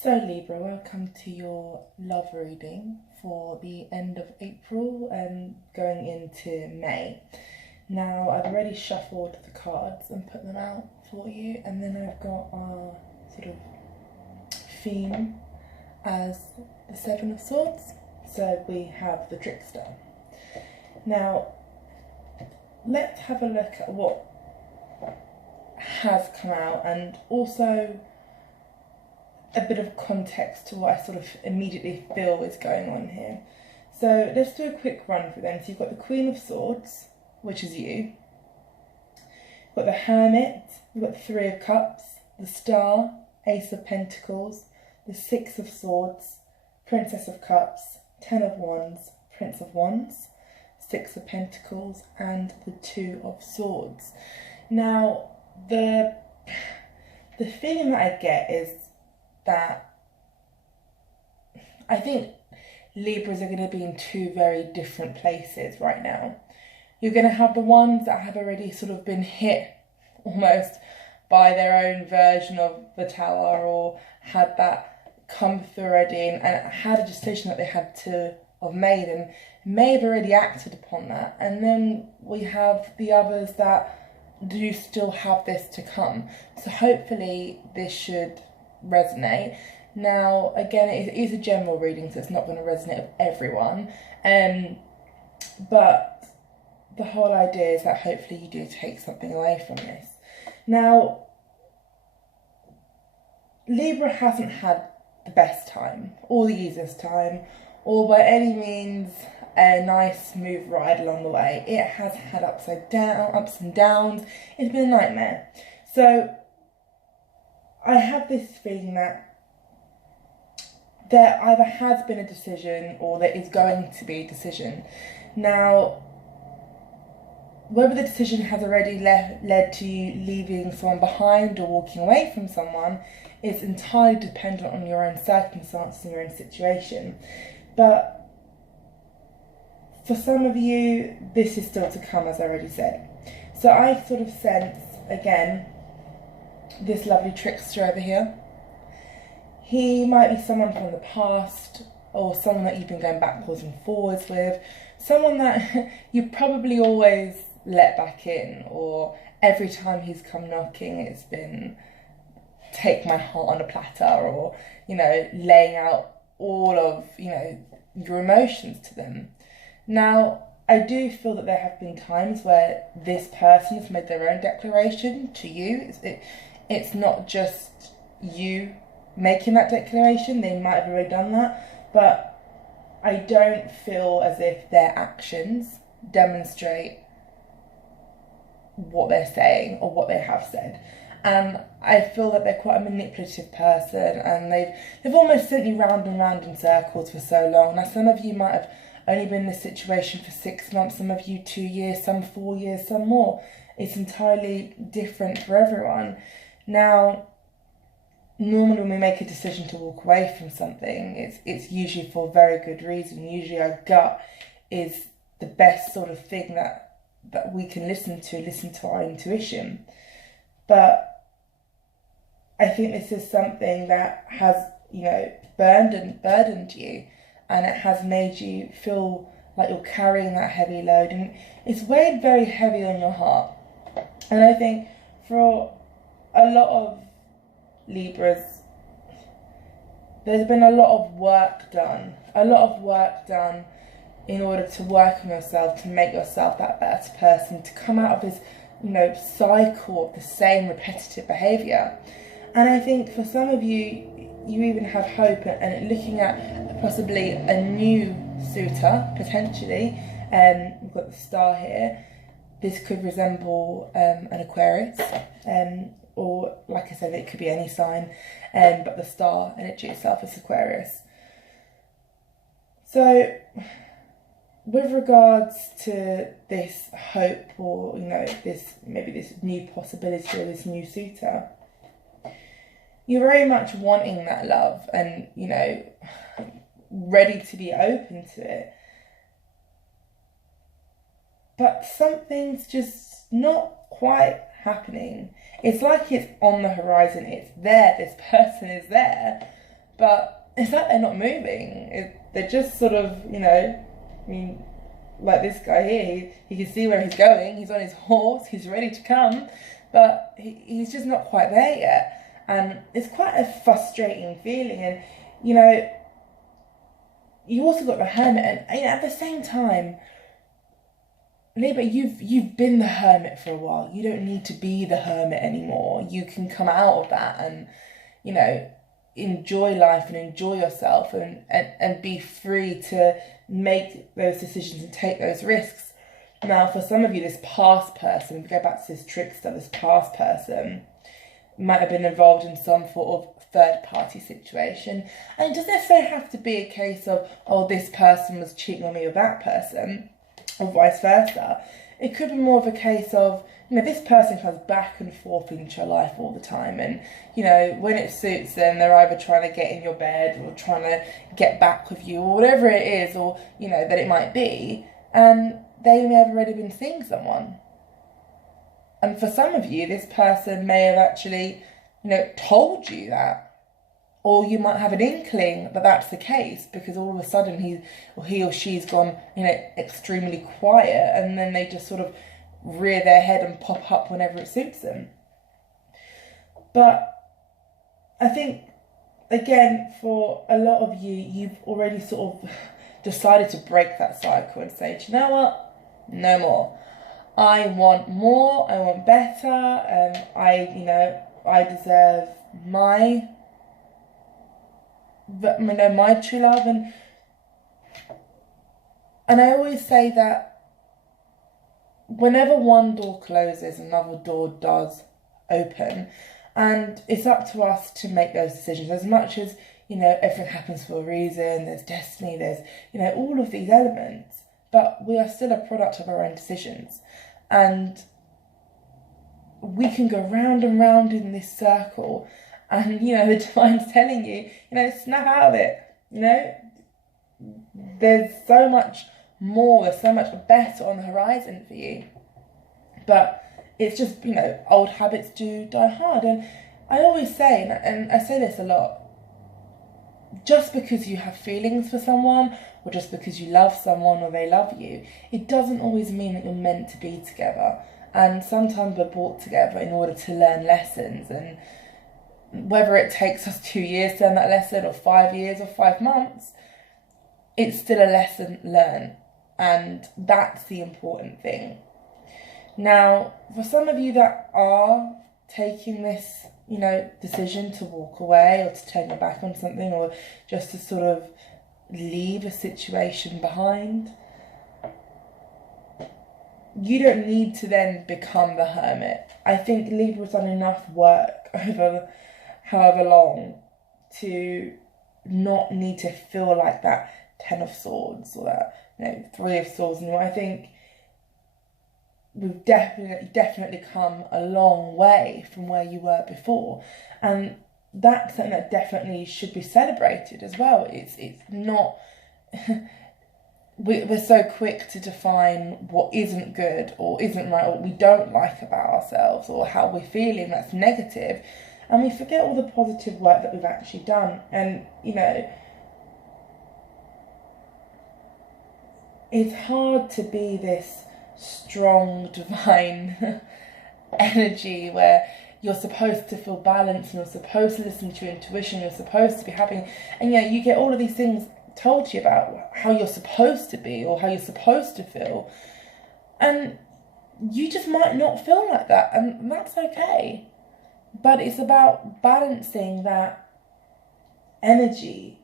So Libra, welcome to your love reading for the end of April and going into May. Now I've already shuffled the cards and put them out for you, and then I've got our sort of theme as the Seven of Swords. So we have the trickster. Now let's have a look at what has come out and also a bit of context to what I sort of immediately feel is going on here. So let's do a quick run through them. So you've got the Queen of Swords, which is you. You've got the Hermit, you've got the Three of Cups, the Star, Ace of Pentacles, the Six of Swords, Princess of Cups, Ten of Wands, Prince of Wands, Six of Pentacles, and the Two of Swords. Now, the feeling that I get is that I think Libras are going to be in two very different places right now. You're going to have the ones that have already sort of been hit almost by their own version of the tower, or had that come through already and had a decision that they had to have made and may have already acted upon that. And then we have the others that do still have this to come. So hopefully this should resonate. Now again, it is a general reading, so it's not going to resonate with everyone, but the whole idea is that hopefully you do take something away from this. Now Libra hasn't had the best time or the easiest time or by any means a nice smooth ride along the way. It has had ups and downs. It's been a nightmare. So I have this feeling that there either has been a decision or there is going to be a decision. Now, whether the decision has already led to you leaving someone behind or walking away from someone is entirely dependent on your own circumstances and your own situation. But for some of you, this is still to come, as I already said. So I sort of sense, again, this lovely trickster over here. He might be someone from the past, or someone that you've been going backwards and forwards with, someone that you probably always let back in, or every time he's come knocking it's been take my heart on a platter, or laying out all of your emotions to them. Now I do feel that there have been times where this person has made their own declaration to you. It's not just you making that declaration. They might have already done that, but I don't feel as if their actions demonstrate what they're saying or what they have said. And I feel that they're quite a manipulative person, and they've almost sent you round and round in circles for so long. Now some of you might have only been in this situation for 6 months, some of you 2 years, some 4 years, some more. It's entirely different for everyone. Now, normally when we make a decision to walk away from something, it's usually for a very good reason. Usually our gut is the best sort of thing that we can listen to our intuition. But I think this is something that has, burdened you, and it has made you feel like you're carrying that heavy load, and it's weighed very heavy on your heart. And I think for a lot of Libras, there's been a lot of work done in order to work on yourself, to make yourself that better person, to come out of this cycle of the same repetitive behaviour. And I think for some of you, you even have hope and looking at possibly a new suitor, potentially. We've got the Star here. This could resemble an Aquarius, or like I said, it could be any sign, but the Star energy itself is Aquarius. So with regards to this hope, or this new possibility or this new suitor, you're very much wanting that love and ready to be open to it, but something's just not quite happening. It's like it's on the horizon, it's there, this person is there, but it's like they're not moving. They're just sort of, you know, I mean, like this guy here, he can see where he's going, he's on his horse, he's ready to come, but he's just not quite there yet. And it's quite a frustrating feeling. And, you know, you also got the Hermit, and at the same time, Libra, you've been the Hermit for a while. You don't need to be the Hermit anymore. You can come out of that and, you know, enjoy life and enjoy yourself and be free to make those decisions and take those risks. Now, for some of you, this past person, if we go back to this trickster, this past person might have been involved in some sort of third-party situation. And it doesn't necessarily have to be a case of, oh, this person was cheating on me with that person, or vice versa. It could be more of a case of, you know, this person comes back and forth into your life all the time, and, you know, when it suits them, they're either trying to get in your bed or trying to get back with you or whatever it is, or, you know, that it might be, and they may have already been seeing someone. And for some of you, this person may have actually, you know, told you that. Or you might have an inkling that that's the case, because all of a sudden he or she's gone, you know, extremely quiet, and then they just sort of rear their head and pop up whenever it suits them. But I think, again, for a lot of you, you've already sort of decided to break that cycle and say, do you know what? No more. I want more, I want better, I deserve my true love. And I always say that whenever one door closes, another door does open, and it's up to us to make those decisions. As much as, you know, everything happens for a reason, there's destiny, there's, you know, all of these elements, but we are still a product of our own decisions. And we can go round and round in this circle, and, you know, the divine's telling you, you know, snap out of it. You know, there's so much more, there's so much better on the horizon for you. But it's just, you know, old habits do die hard. And I always say, and I say this a lot, just because you have feelings for someone, or just because you love someone or they love you, it doesn't always mean that you're meant to be together. And sometimes we're brought together in order to learn lessons, and whether it takes us 2 years to learn that lesson, or 5 years, or 5 months, it's still a lesson learned, and that's the important thing. Now, for some of you that are taking this, you know, decision to walk away, or to turn your back on something, or just to sort of leave a situation behind, you don't need to then become the Hermit. I think Libra's done enough work over however long to not need to feel like that 10 of Swords or that, you know, 3 of Swords anymore. I think we've definitely come a long way from where you were before, and that's something that definitely should be celebrated as well. It's not we're so quick to define what isn't good or isn't right, or what we don't like about ourselves, or how we're feeling that's negative, and we forget all the positive work that we've actually done. And, you know, it's hard to be this strong, divine energy where you're supposed to feel balanced, and you're supposed to listen to your intuition, you're supposed to be happy, and yeah, you get all of these things told to you about how you're supposed to be or how you're supposed to feel, and you just might not feel like that, and that's okay. But it's about balancing that energy,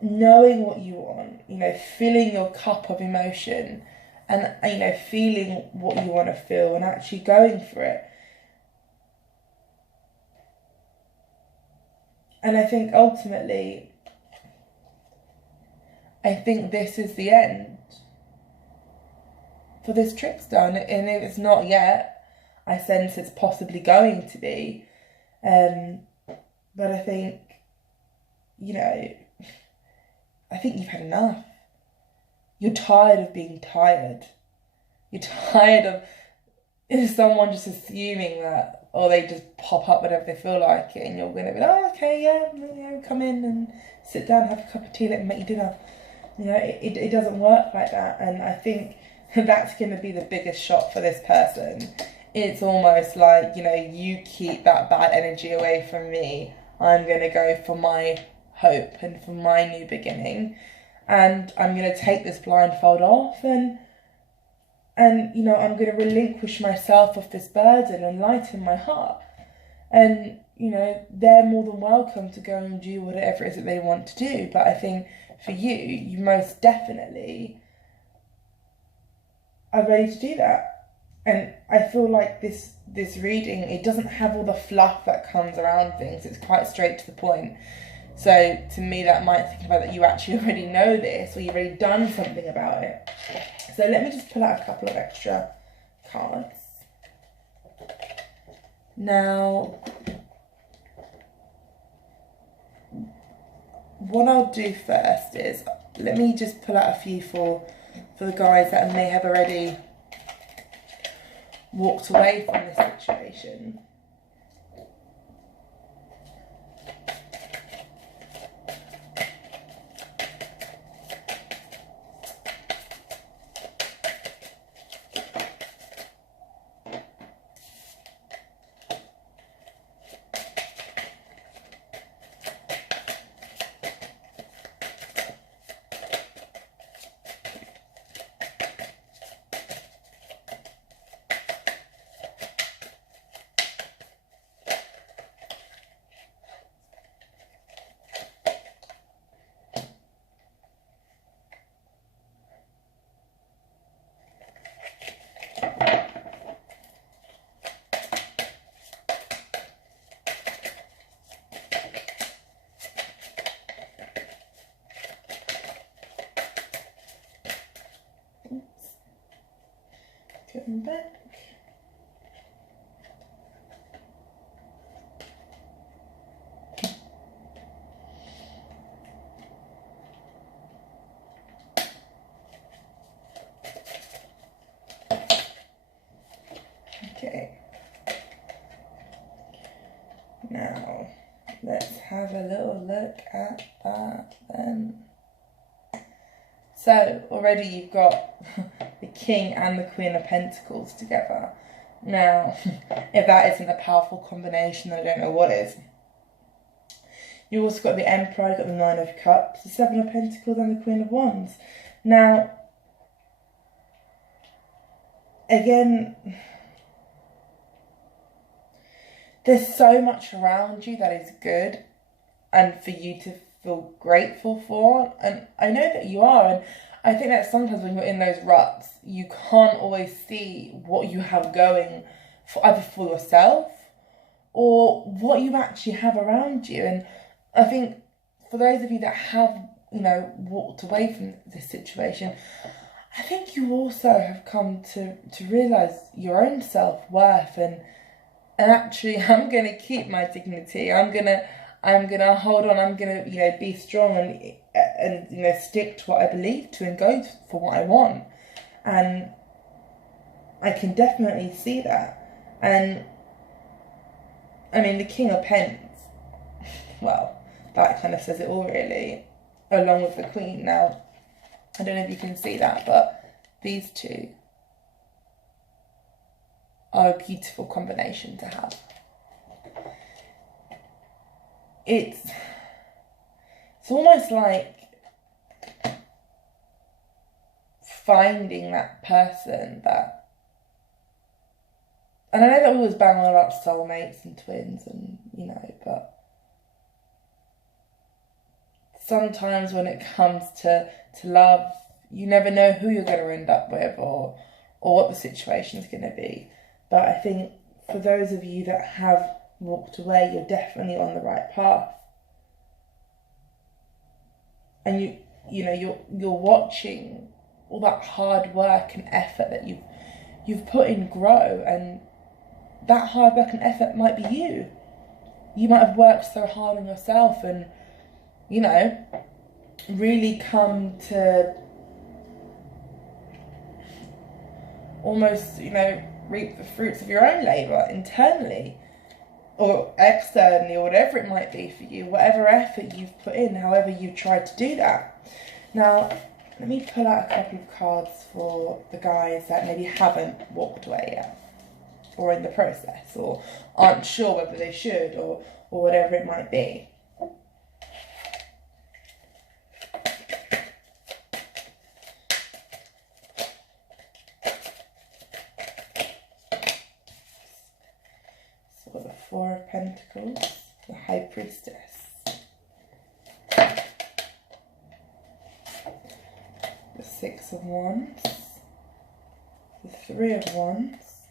knowing what you want, you know, filling your cup of emotion, and, you know, feeling what you want to feel and actually going for it. And I think ultimately, I think this is the end for this trickster. And if it's not yet, I sense it's possibly going to be. But I think, you know, I think you've had enough. You're tired of being tired. You're tired of is someone just assuming that, or they just pop up whenever they feel like it, and you're going to be like, oh, okay, yeah, come in and sit down, have a cup of tea, let me make you dinner. You know, it doesn't work like that. And I think that's going to be the biggest shock for this person. It's almost like, you know, you keep that bad energy away from me. I'm going to go for my hope and for my new beginning. And I'm going to take this blindfold off and you know, I'm going to relinquish myself of this burden and lighten my heart. And, you know, they're more than welcome to go and do whatever it is that they want to do. But I think for you, you most definitely are ready to do that. And I feel like this reading, it doesn't have all the fluff that comes around things. It's quite straight to the point. So to me, that might think about that you actually already know this, or you've already done something about it. So let me just pull out a couple of extra cards. Now, what I'll do first is, let me just pull out a few for the guys that may have already walked away from this situation. Come back. Okay. Now, let's have a little look at that then. So, already you've got the King and the Queen of Pentacles together. Now, if that isn't a powerful combination, then I don't know what is. You've also got the Emperor, you've got the Nine of Cups, the Seven of Pentacles and the Queen of Wands. Now, again, there's so much around you that is good and for you to feel grateful for, and I know that you are, and I think that sometimes when you're in those ruts, you can't always see what you have going for either for yourself or what you actually have around you. And I think for those of you that have, you know, walked away from this situation, I think you also have come to realise your own self-worth and actually, I'm going to keep my dignity. I'm gonna hold on. I'm gonna, you know, be strong and you know, stick to what I believe to and go for what I want. And I can definitely see that. And I mean, the King of Pens, well, that kind of says it all really, along with the Queen. Now, I don't know if you can see that, but these two are a beautiful combination to have. It's almost like finding that person that, and I know that we always bang on about soulmates and twins and, you know, but sometimes when it comes to love, you never know who you're going to end up with or what the situation is going to be. But I think for those of you that have walked away, you're definitely on the right path. And you know, you're watching all that hard work and effort that you've put in grow, and that hard work and effort might be you. You might have worked so hard on yourself and, you know, really come to almost, you know, reap the fruits of your own labour internally or externally, or whatever it might be for you, whatever effort you've put in, however you've tried to do that. Now, let me pull out a couple of cards for the guys that maybe haven't walked away yet, or in the process, or aren't sure whether they should, or whatever it might be. So we've got the Four of Pentacles, the High Priestess, the Six of Wands, the Three of Wands,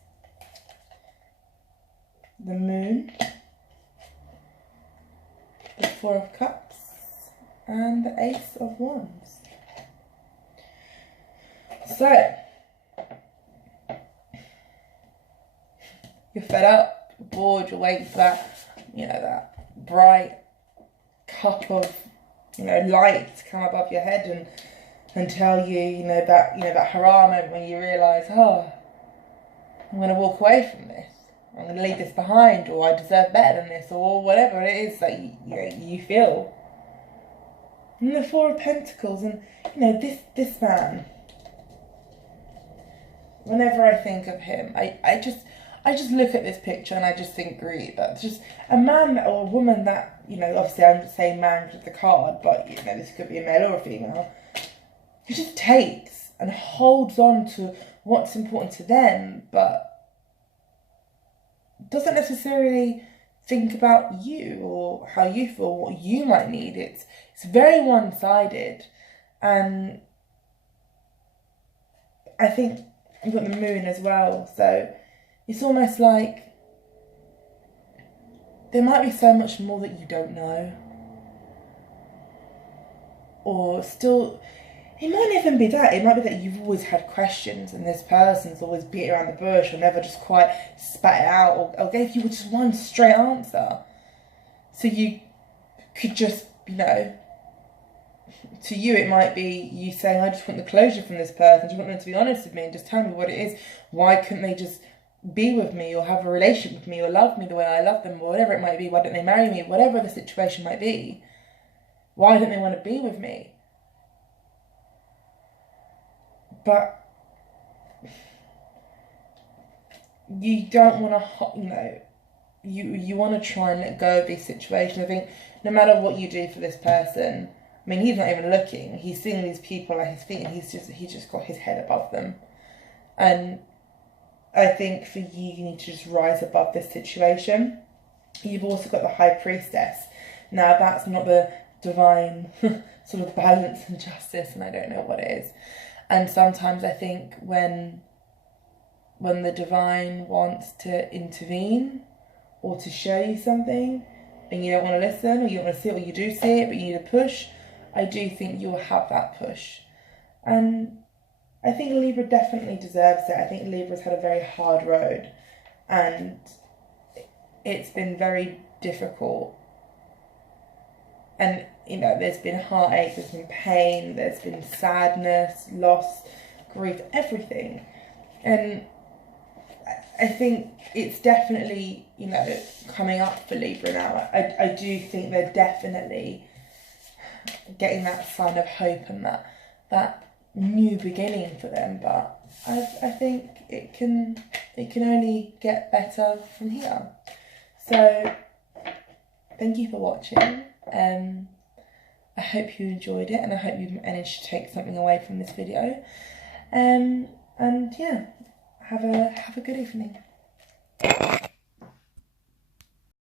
the Moon, the Four of Cups, and the Ace of Wands. So, you're fed up, you're bored, you're waiting for that, that bright cup of, light to come above your head and tell you, that hurrah moment when you realise, oh, I'm going to walk away from this. I'm going to leave this behind, or I deserve better than this, or whatever it is that you feel. And the Four of Pentacles, and this man. Whenever I think of him, I just look at this picture and I just think, great, that's just a man or a woman that, obviously I'm saying man with the card, but this could be a male or a female, who just takes and holds on to what's important to them, but doesn't necessarily think about you or how you feel, what you might need. It's very one-sided, and I think you've got the Moon as well, so it's almost like there might be so much more that you don't know, or still, it might even be that. It might be that you've always had questions and this person's always beat around the bush or never just quite spat it out or gave you just one straight answer. So you could just, to you it might be you saying, I just want the closure from this person. I just want them to be honest with me and just tell me what it is. Why couldn't they just be with me or have a relationship with me or love me the way I love them or whatever it might be? Why don't they marry me? Whatever the situation might be. Why don't they want to be with me? But you don't want to, you want to try and let go of these situations. I think no matter what you do for this person, I mean, he's not even looking. He's seeing these people at his feet and he's just got his head above them. And I think for you need to just rise above this situation. You've also got the High Priestess. Now, that's not the divine sort of balance and justice, and I don't know what it is. And sometimes I think when the divine wants to intervene or to show you something and you don't want to listen or you don't want to see it, or you do see it but you need a push, I do think you'll have that push. And I think Libra definitely deserves it. I think Libra's had a very hard road and it's been very difficult. And, there's been heartache, there's been pain, there's been sadness, loss, grief, everything. And I think it's definitely, coming up for Libra now. I do think they're definitely getting that sign of hope and that new beginning for them. But I think it can only get better from here. So thank you for watching. I hope you enjoyed it and I hope you managed to take something away from this video. And yeah, have a good evening.